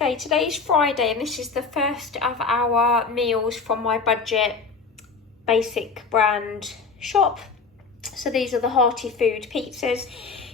Okay, today's Friday and this is the first of our meals from my budget basic brand shop. So these are the Hearty food pizzas.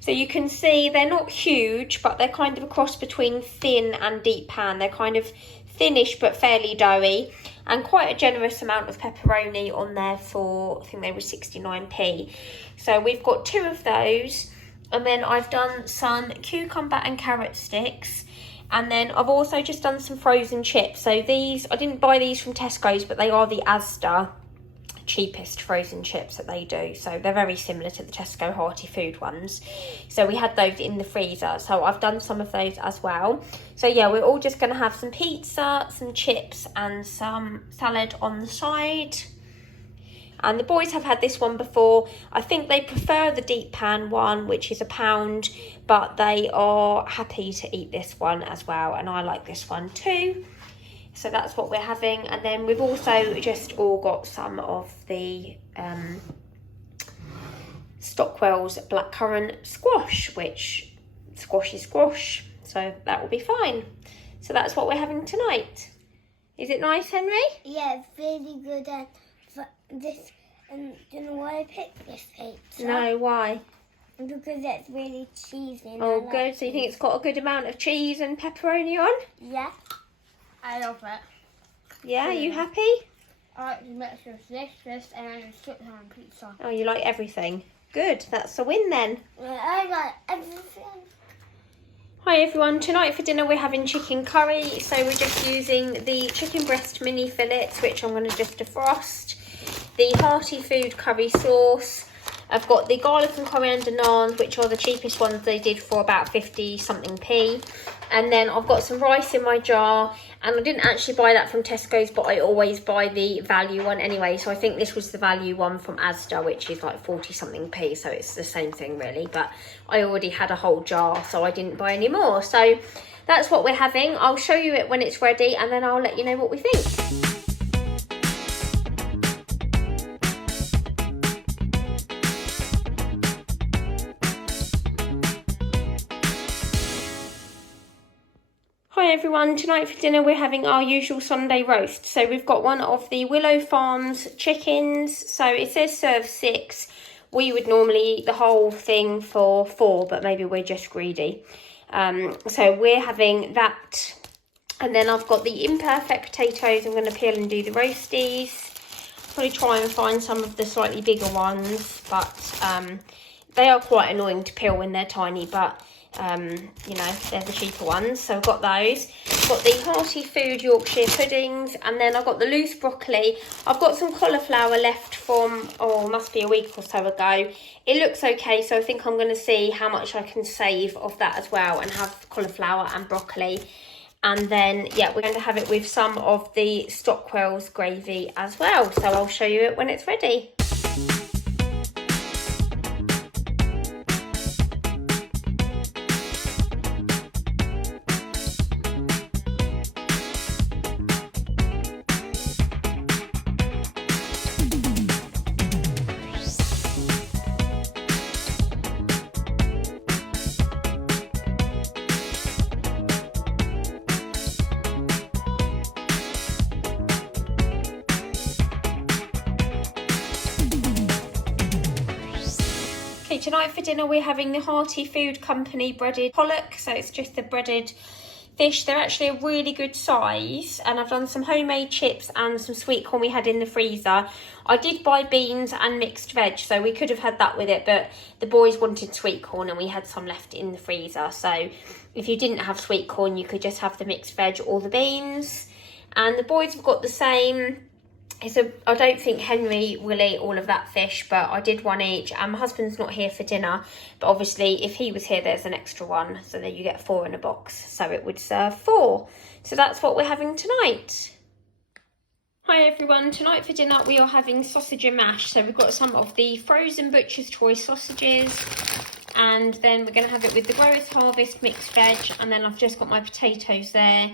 So you can see they're not huge, but they're kind of a cross between thin and deep pan. They're kind of thinnish but fairly doughy, and quite a generous amount of pepperoni on there for, I think they were 69p. So we've got 2 of those, and then I've done some cucumber and carrot sticks. And then I've also just done some frozen chips. So these, I didn't buy these from Tesco's, but they are the Asda cheapest frozen chips that they do. So they're very similar to the Tesco Hearty food ones. So we had those in the freezer. So I've done some of those as well. So yeah, we're all just going to have some pizza, some chips and some salad on the side. And the boys have had this one before. I think they prefer the deep pan one, which is £1, but they are happy to eat this one as well. And I like this one too. So that's what we're having. And then we've also just all got some of the Stockwell's blackcurrant squash, which squash is squash. So that will be fine. So that's what we're having tonight. Is it nice, Henry? Yeah, it's really good. And this, do you know why I picked this pizza? No, why? Because it's really cheesy. And Oh, like good. So you think it's got a good amount of cheese and pepperoni on? Yeah, I love it. Yeah, are you happy? I like the mixture of this, and then sit-down pizza. Oh, you like everything. Good, that's a win then. Yeah, I like everything. Hi everyone, tonight for dinner we're having chicken curry. So we're just using the chicken breast mini fillets, which I'm going to just defrost. The Hearty food curry sauce. I've got the garlic and coriander naans, which are the cheapest ones. They did for about 50 something p. And then I've got some rice in my jar, and I didn't actually buy that from Tesco's, but I always buy the value one anyway. So I think this was the value one from Asda, which is like 40 something p. So it's the same thing really, but I already had a whole jar, so I didn't buy any more. So that's what we're having. I'll show you it when it's ready, and then I'll let you know what we think. Hi everyone, tonight for dinner we're having our usual Sunday roast. So we've got one of the Willow Farms chickens. So it says serve 6. We would normally eat the whole thing for 4, but maybe we're just greedy. So we're having that. And then I've got the imperfect potatoes. I'm going to peel and do the roasties. Probably try and find some of the slightly bigger ones, but they are quite annoying to peel when they're tiny, but you know, they're the cheaper ones. So I've got those. I've got the Hearty food Yorkshire puddings, and then I've got the loose broccoli. I've got some cauliflower left from, oh, must be a week or so ago. It looks okay, so I think I'm going to see how much I can save of that as well and have cauliflower and broccoli. And then, yeah, we're going to have it with some of the Stockwell's gravy as well. So I'll show you it when it's ready. Okay, tonight for dinner we're having the Hearty Food Company breaded pollock. So it's just the breaded fish. They're actually a really good size, and I've done some homemade chips and some sweet corn we had in the freezer. I did buy beans and mixed veg, so we could have had that with it, but the boys wanted sweet corn and we had some left in the freezer. So if you didn't have sweet corn, you could just have the mixed veg or the beans. And the boys have got the same. I don't think Henry will eat all of that fish, but I did one each. And my husband's not here for dinner, but obviously if he was here, there's an extra one, so that you get 4 in a box, so it would serve 4. So that's what we're having tonight. Hi everyone, tonight for dinner we are having sausage and mash. So we've got some of the frozen Butcher's Choice sausages, and then we're going to have it with the Growers Harvest mixed veg, and then I've just got my potatoes there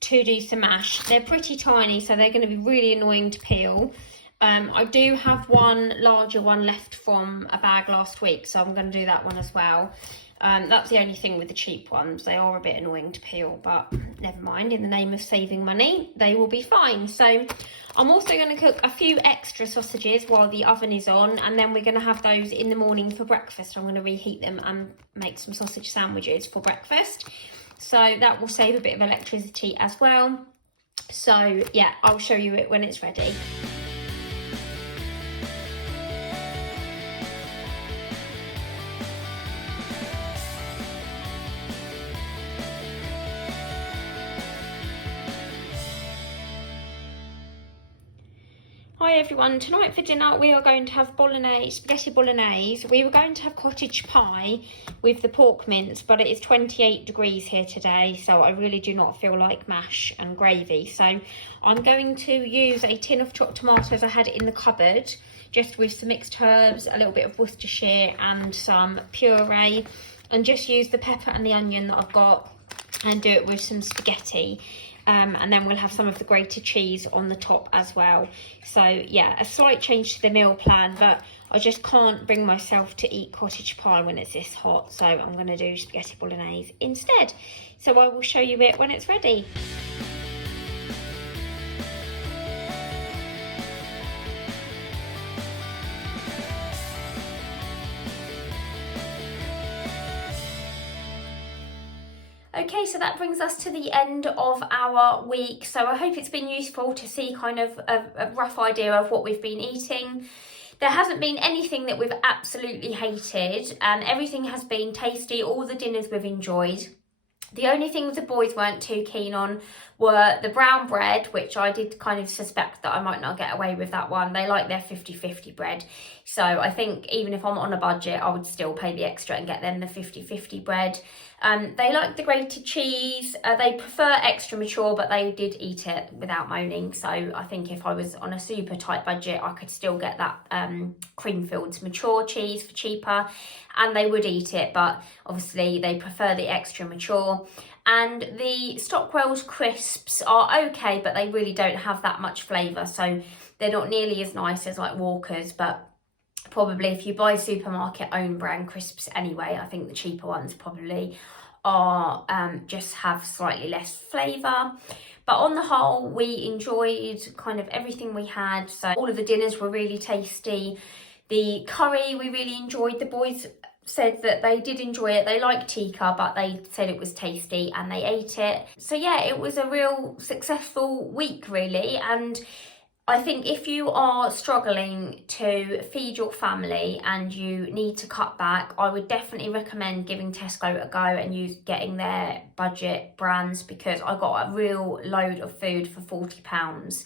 to do some mash. They're pretty tiny, so they're going to be really annoying to peel. I do have one larger one left from a bag last week, so I'm going to do that one as well. That's the only thing with the cheap ones. They are a bit annoying to peel, but never mind. In the name of saving money, they will be fine. So I'm also going to cook a few extra sausages while the oven is on, and then we're going to have those in the morning for breakfast. I'm going to reheat them and make some sausage sandwiches for breakfast. So that will save a bit of electricity as well. So yeah, I'll show you it when it's ready. Hi everyone, tonight for dinner we are going to have spaghetti bolognese. We were going to have cottage pie with the pork mince, but it is 28 degrees here today, so I really do not feel like mash and gravy. So I'm going to use a tin of chopped tomatoes I had in the cupboard, just with some mixed herbs, a little bit of Worcestershire and some puree, and just use the pepper and the onion that I've got and do it with some spaghetti. And then we'll have some of the grated cheese on the top as well. So yeah, a slight change to the meal plan, but I just can't bring myself to eat cottage pie when it's this hot, so I'm going to do spaghetti bolognese instead. So I will show you it when it's ready. Okay, so that brings us to the end of our week. So I hope it's been useful to see kind of a rough idea of what we've been eating. There hasn't been anything that we've absolutely hated, and everything has been tasty. All the dinners we've enjoyed. The only things the boys weren't too keen on were the brown bread, which I did kind of suspect that I might not get away with that one. They like their 50-50 bread. So I think even if I'm on a budget, I would still pay the extra and get them the 50-50 bread. They like the grated cheese. They prefer extra mature, but they did eat it without moaning. So I think if I was on a super tight budget, I could still get that Creamfields mature cheese for cheaper, and they would eat it, but obviously they prefer the extra mature. And the Stockwell's crisps are okay, but they really don't have that much flavour, so they're not nearly as nice as like Walker's. But probably if you buy supermarket own brand crisps anyway, I think the cheaper ones probably are just have slightly less flavour. But on the whole, we enjoyed kind of everything we had. So all of the dinners were really tasty. The curry we really enjoyed. The boys said that they did enjoy it. They like tikka, but they said it was tasty and they ate it. So yeah, it was a real successful week really. And I think if you are struggling to feed your family and you need to cut back, I would definitely recommend giving Tesco a go and getting their budget brands, because I got a real load of food for £40.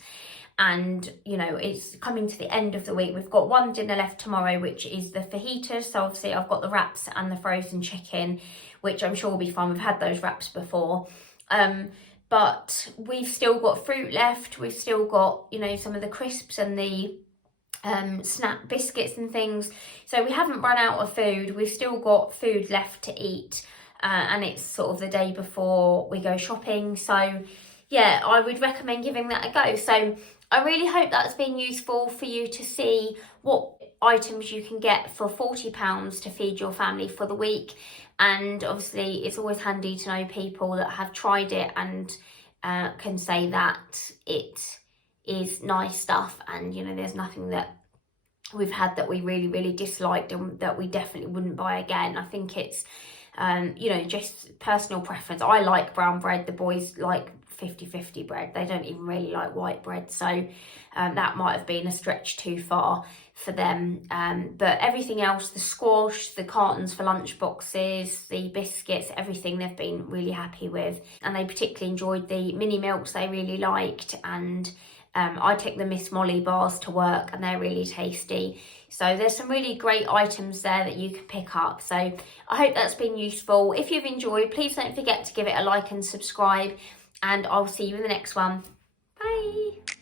And you know, it's coming to the end of the week. We've got one dinner left tomorrow, which is the fajitas. So obviously I've got the wraps and the frozen chicken, which I'm sure will be fun. We've had those wraps before. But we've still got fruit left. We've still got, you know, some of the crisps and the snack biscuits and things. So we haven't run out of food. We've still got food left to eat. And it's sort of the day before we go shopping. So yeah, I would recommend giving that a go. So I really hope that's been useful for you to see what items you can get for £40 to feed your family for the week. And obviously it's always handy to know people that have tried it and can say that it is nice stuff, and you know, there's nothing that we've had that we really disliked and that we definitely wouldn't buy again. I think it's you know, just personal preference. I like brown bread. The boys like 50-50 bread. They don't even really like white bread, so that might have been a stretch too far for them. But everything else, the squash, the cartons for lunch boxes, the biscuits, everything they've been really happy with. And they particularly enjoyed the mini milks. They really liked. And I take the Miss Molly bars to work and they're really tasty. So there's some really great items there that you can pick up. So I hope that's been useful. If you've enjoyed, please don't forget to give it a like and subscribe, and I'll see you in the next one. Bye.